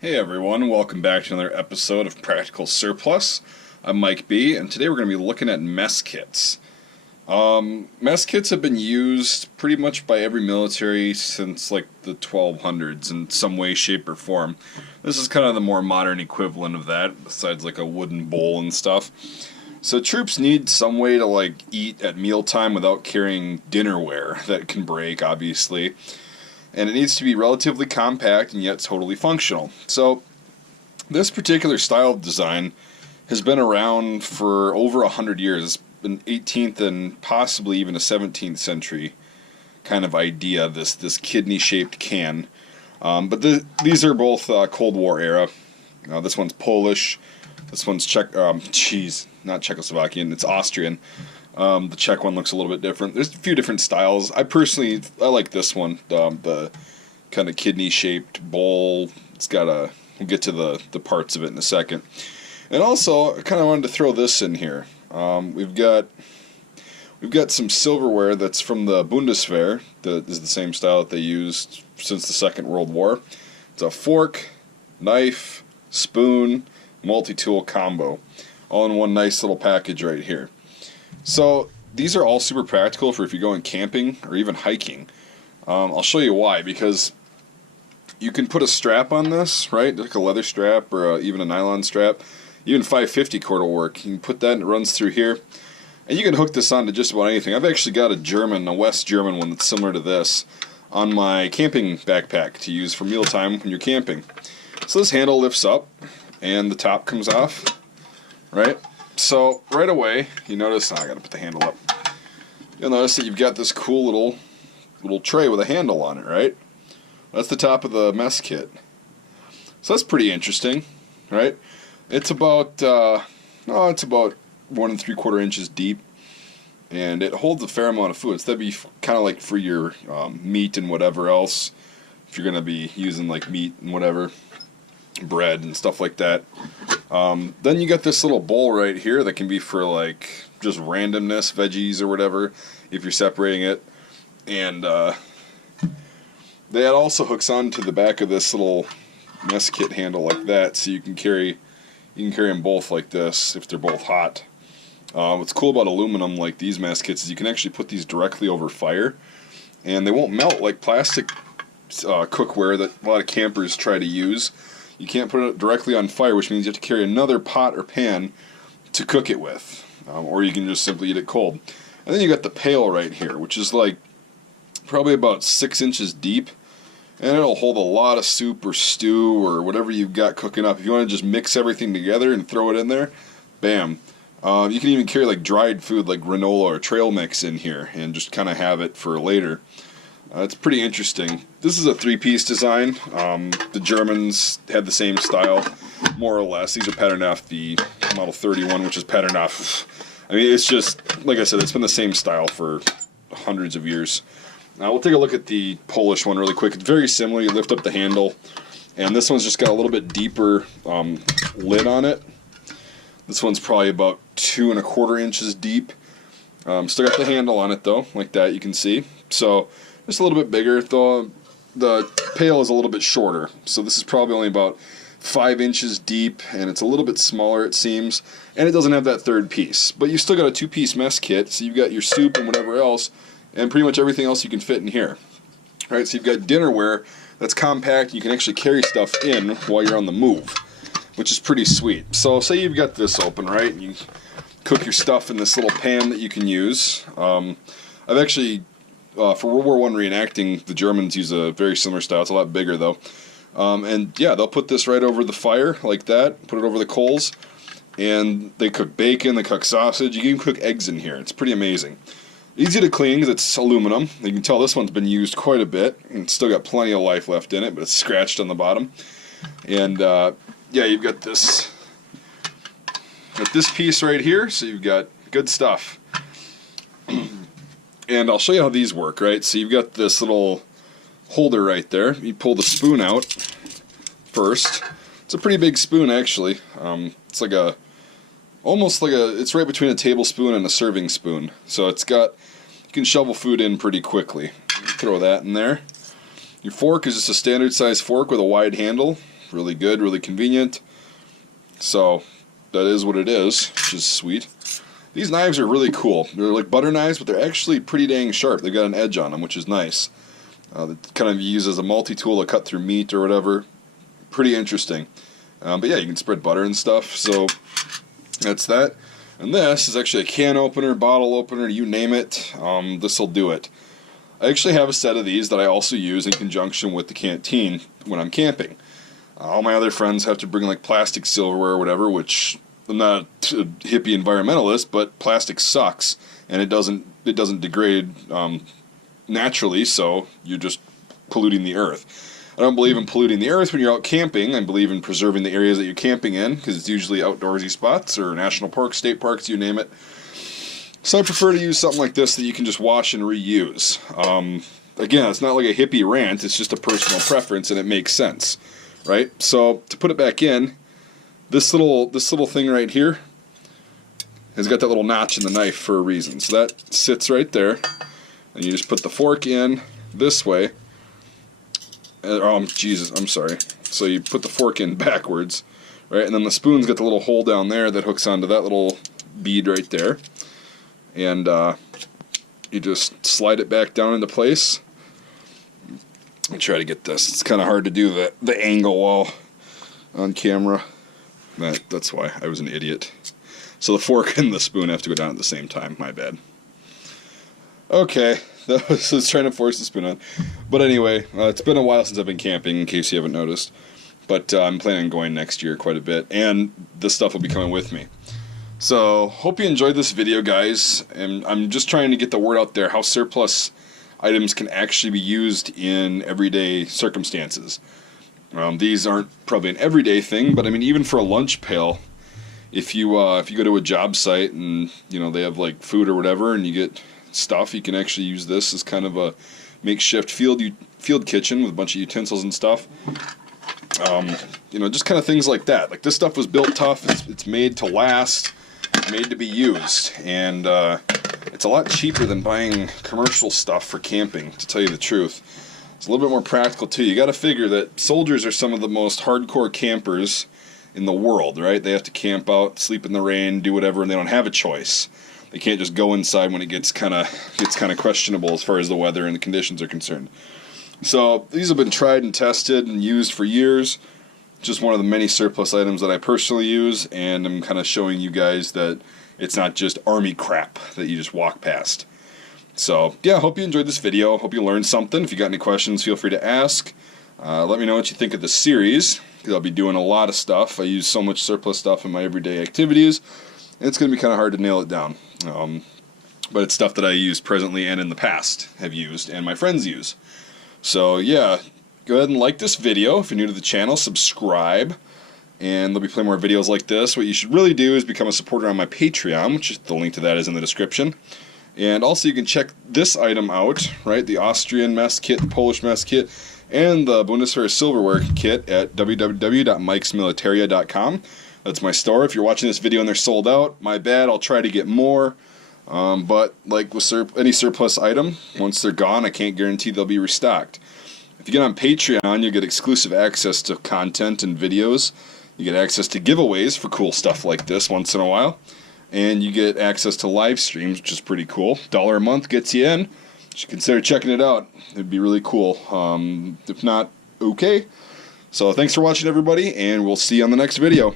Hey everyone, welcome back to another episode of Practical Surplus. I'm Mike B, and today we're going to be looking at mess kits. Mess kits have been used pretty much by every military since like the 1200s in some way, shape, or form. This is kind of the more modern equivalent of that, besides like a wooden bowl and stuff. So troops need some way to like eat at mealtime without carrying dinnerware that can break, obviously. And it needs to be relatively compact and yet totally functional. So this particular style of design has been around for over 100 years. It's been 18th and possibly even a 17th century kind of idea, this kidney-shaped can. But these are both Cold War era. This one's Polish. This one's not Czechoslovakian, it's Austrian. The Czech one looks a little bit different. There's a few different styles. I like this one, the kind of kidney-shaped bowl. It's got we'll get to the parts of it in a second. And also, I kind of wanted to throw this in here. We've got some silverware that's from the Bundeswehr. That is the same style that they used since the Second World War. It's a fork, knife, spoon, multi-tool combo, all in one nice little package right here. So these are all super practical for if you're going camping or even hiking. I'll show you why, because you can put a strap on this, right, like a leather strap or even a nylon strap. Even 550 cord will work. You can put that and it runs through here. And you can hook this onto just about anything. I've actually got a West German one that's similar to this on my camping backpack to use for mealtime when you're camping. So this handle lifts up and the top comes off, right? So right away, you notice, I gotta put the handle up. You'll notice that you've got this cool little tray with a handle on it, right? That's the top of the mess kit. So that's pretty interesting, right? It's about 1 3/4 inches deep, and it holds a fair amount of food. So that'd be kind of like for your meat and whatever else, if you're gonna be using like meat and whatever, bread and stuff like that. Then you got this little bowl right here that can be for like just randomness, veggies or whatever, if you're separating it. And that also hooks onto the back of this little mess kit handle like that, so you can carry them both like this if they're both hot. What's cool about aluminum like these mess kits is you can actually put these directly over fire, and they won't melt like plastic cookware that a lot of campers try to use. You can't put it directly on fire, which means you have to carry another pot or pan to cook it with. Or you can just simply eat it cold. And then you got the pail right here, which is like probably about 6 inches deep. And it'll hold a lot of soup or stew or whatever you've got cooking up. If you want to just mix everything together and throw it in there, bam. You can even carry like dried food like granola or trail mix in here and just kind of have it for later. It's pretty interesting. This is a 3-piece design. The Germans had the same style, more or less. These are patterned off the Model 31, which is patterned off. I mean, it's just, like I said, it's been the same style for hundreds of years. Now, we'll take a look at the Polish one really quick. It's very similar. You lift up the handle, and this one's just got a little bit deeper lid on it. This one's probably about 2 1/4 inches deep. Still got the handle on it, though, like that, you can see. So just a little bit bigger, though the pail is a little bit shorter. So this is probably only about 5 inches deep, and it's a little bit smaller, it seems. And it doesn't have that third piece. But you still got a 2-piece mess kit, so you've got your soup and whatever else, and pretty much everything else you can fit in here. All right, so you've got dinnerware that's compact. You can actually carry stuff in while you're on the move, which is pretty sweet. So say you've got this open, right, and you cook your stuff in this little pan that you can use. I've actually... for World War I reenacting, the Germans use a very similar style. It's a lot bigger, though. And yeah, they'll put this right over the fire, like that, put it over the coals, and they cook bacon, they cook sausage. You can even cook eggs in here. It's pretty amazing. Easy to clean because it's aluminum. You can tell this one's been used quite a bit, and it's still got plenty of life left in it, but it's scratched on the bottom. And yeah, you've got this piece right here, so you've got good stuff. And I'll show you how these work, right? So you've got this little holder right there. You pull the spoon out first. It's a pretty big spoon, actually. It's like it's right between a tablespoon and a serving spoon. So you can shovel food in pretty quickly. Throw that in there. Your fork is just a standard size fork with a wide handle. really good, really convenient. So that is what it is, which is sweet. These knives are really cool. They're like butter knives, but they're actually pretty dang sharp. They've got an edge on them, which is nice. They kind of use as a multi-tool to cut through meat or whatever. Pretty interesting. But yeah, you can spread butter and stuff, so that's that. And this is actually a can opener, bottle opener, you name it. This will do it. I actually have a set of these that I also use in conjunction with the canteen when I'm camping. All my other friends have to bring like plastic silverware or whatever, which I'm not a hippie environmentalist, but plastic sucks, and it doesn't degrade naturally, so you're just polluting the earth. I don't believe in polluting the earth when you're out camping. I believe in preserving the areas that you're camping in, because it's usually outdoorsy spots or national parks, state parks, you name it. So I prefer to use something like this that you can just wash and reuse. Again, it's not like a hippie rant, it's just a personal preference, and it makes sense, right? So to put it back in, this little thing right here has got that little notch in the knife for a reason. So that sits right there, and you just put the fork in this way. Jesus, I'm sorry. So you put the fork in backwards, right? And then the spoon's got the little hole down there that hooks onto that little bead right there. And you just slide it back down into place. I'll try to get this. It's kind of hard to do the angle while on camera. That's why I was an idiot. So the fork and the spoon have to go down at the same time. My bad. Okay, I was trying to force the spoon on. But anyway, it's been a while since I've been camping, in case you haven't noticed. But I'm planning on going next year quite a bit, and this stuff will be coming with me. So, hope you enjoyed this video, guys. And I'm just trying to get the word out there how surplus items can actually be used in everyday circumstances. These aren't probably an everyday thing, but I mean, even for a lunch pail, if you go to a job site and they have like food or whatever, and you get stuff, you can actually use this as kind of a makeshift field kitchen with a bunch of utensils and stuff. Just kind of things like that. Like, this stuff was built tough. It's made to last, made to be used, and it's a lot cheaper than buying commercial stuff for camping, to tell you the truth. It's a little bit more practical too. You got to figure that soldiers are some of the most hardcore campers in the world, right? They have to camp out, sleep in the rain, do whatever, and they don't have a choice. They can't just go inside when it gets kind of questionable as far as the weather and the conditions are concerned. So these have been tried and tested and used for years. Just one of the many surplus items that I personally use, and I'm kind of showing you guys that it's not just army crap that you just walk past. So yeah, hope you enjoyed this video. Hope you learned something. If you got any questions, feel free to ask. Let me know what you think of the series, because I'll be doing a lot of stuff. I use so much surplus stuff in my everyday activities, and it's going to be kind of hard to nail it down. But it's stuff that I use presently and in the past have used, and my friends use. So yeah, go ahead and like this video. If you're new to the channel, subscribe, and there'll be plenty more videos like this. What you should really do is become a supporter on my Patreon, which is, the link to that is in the description. And also you can check this item out, right? The Austrian mess kit, the Polish mess kit, and the Bundeswehr silverware kit at www.mikesmilitaria.com. That's my store. If you're watching this video and they're sold out, my bad, I'll try to get more. But like with any surplus item, once they're gone, I can't guarantee they'll be restocked. If you get on Patreon, you'll get exclusive access to content and videos. You get access to giveaways for cool stuff like this once in a while. And you get access to live streams, which is pretty cool. $1 a month gets you in. You should consider checking it out. It'd be really cool. If not, okay. So thanks for watching, everybody, and we'll see you on the next video.